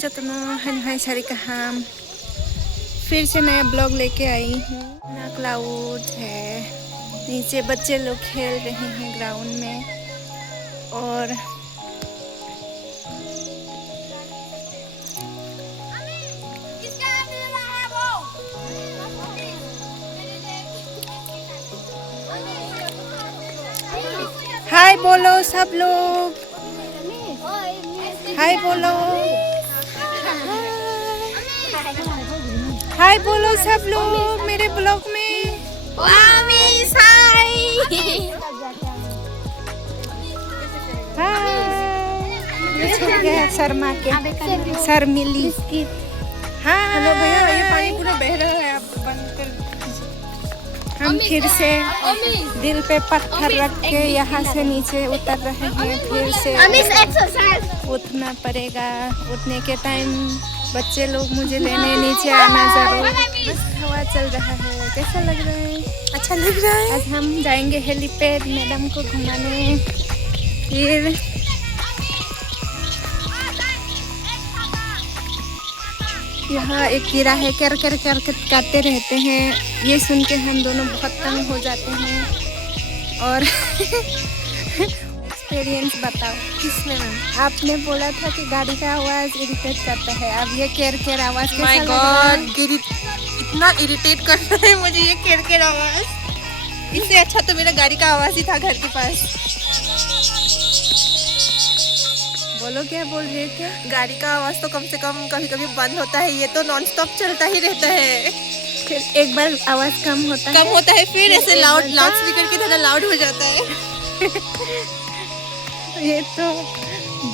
जतनो हन सारी कहाम फिर से नया ब्लॉग लेके आई हूँ। ना क्लाउड है, नीचे बच्चे लोग खेल रहे हैं ग्राउंड में और हाय बोलो सब लोग, हाय बोलो, हाय बोलो सब लोग मेरे ब्लॉग में। ये छूट गया शर्मा के शर्मिली। हाँ हेलो भैया, ये पानी पूरा बह रहा है, आप बंद कर। हम फिर से दिल पे पत्थर रख के यहाँ से नीचे उतर रहे हैं। फिर से उठना पड़ेगा। उठने के टाइम बच्चे लोग मुझे लेने नीचे आना जरूर। मस्त हवा चल रहा है, कैसा लग रहा है? अच्छा लग रहा है। आज हम जाएंगे हेलीपैड मैडम को घुमाने। फिर यहाँ एक कीड़ा है, कर कर कर काटते रहते हैं। ये सुन के हम दोनों बहुत तंग हो जाते हैं। और एक्सपीरियंस बताओ किसमें मैम? आपने बोला था कि गाड़ी का आवाज़ इरिटेट करता है, अब ये केर केर आवाज़ कैसा लग रहा है? इतना इरिटेट कर रहा है मुझे ये केर केर आवाज़। इससे अच्छा तो मेरा गाड़ी का आवाज़ ही था घर के पास। बोलो क्या बोल रहे थे? गाड़ी का आवाज़ तो कम से कम कभी कभी बंद होता है, ये तो नॉन स्टॉप चलता ही रहता है। फिर एक बार आवाज़ कम होता है, फिर ऐसे लाउड स्पीकर की तरह लाउड हो जाता है। ये तो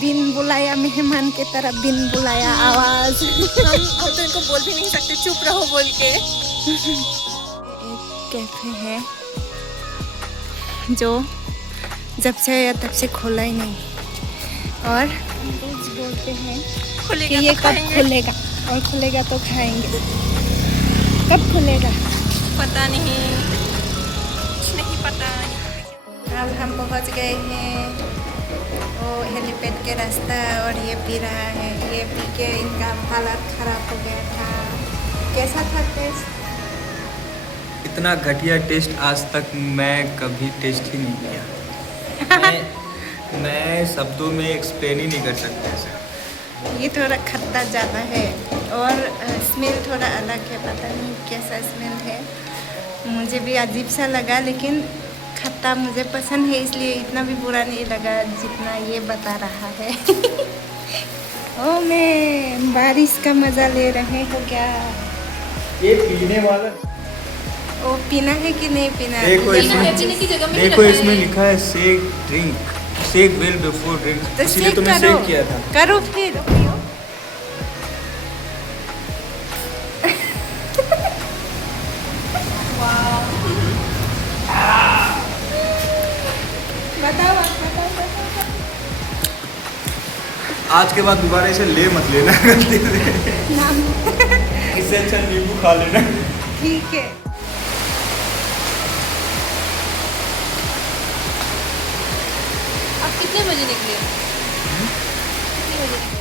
बिन बुलाया मेहमान के तरह बिन बुलाया आवाज़। हम तो इनको बोल भी नहीं सकते चुप रहो बोल के। एक कैफे है जो जब से आया तब से खोला ही नहीं, और रोज बोलते हैं कि ये तो कब खुलेगा, और खुलेगा तो खाएंगे। कब खुलेगा पता नहीं, कुछ नहीं पता। अब हम पहुंच गए हैं वो हेलीपैड के रास्ता, और ये पी रहा है। ये पी के इनका हालत खराब हो गया था। कैसा था टेस्ट? इतना घटिया टेस्ट आज तक मैं कभी टेस्ट ही नहीं किया। मैं शब्दों में एक्सप्लेन ही नहीं कर सकता इसे। ये थोड़ा खट्टा ज़्यादा है और स्मेल थोड़ा अलग है, पता नहीं कैसा स्मेल है, मुझे भी अजीब सा लगा। लेकिन खट्टा मुझे पसंद है, इसलिए इतना भी बुरा नहीं लगा जितना ये बता रहा है। ओ मैं बारिश का मज़ा ले रहे हो क्या? ये पीने वाला ओ पीना है कि नहीं पीना? देखो इसमें लिखा है shake drink, shake well before drink, इसलिए तो मैं शेक किया था। करो फिर। बताओ। आज के बाद दोबारा इसे ले मत लेना गलती से। इससे अच्छा नींबू खा लेना। ठीक है। आप कितने बजे निकले? कितने बजे निकले?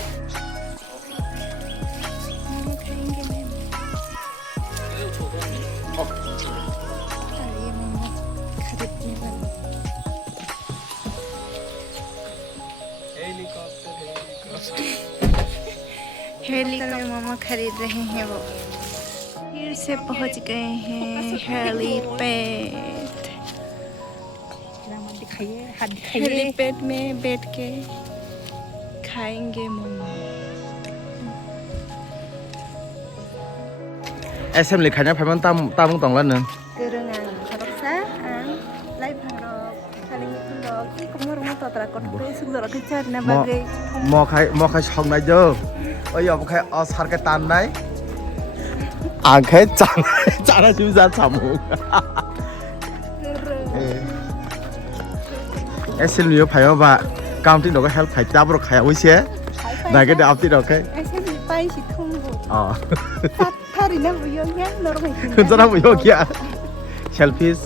हेलीकॉप्टर मामा खरीद रहे हैं। वो फिर से पहुंच गए हैं हेलीपैड। हेलीपैड में बैठ के खाएंगे momo. SM लिखाnya Paiman tamung tong lan nang. Gerengan haroksa ang live harok saling tulog. I kumur mo to tra kon pe sugdor kecar na bagai. Mo khai chong nai jo. Oi yo khai osar ke tan nai. Ang khai chana chim sa chamu. SM liu Paiman ba counting do help khai cha bro khai oi se. Nai ke de apti do khai. SM pai si thong bo. Oh. Hari na buyong ya normal. Kunjana buyong kya? Selfies.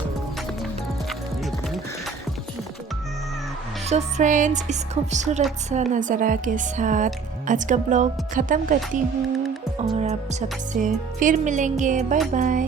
तो friends, इस खूबसूरत सा नज़ारा के साथ आज का blog ख़त्म करती हूँ और आप सबसे फिर मिलेंगे। Bye bye.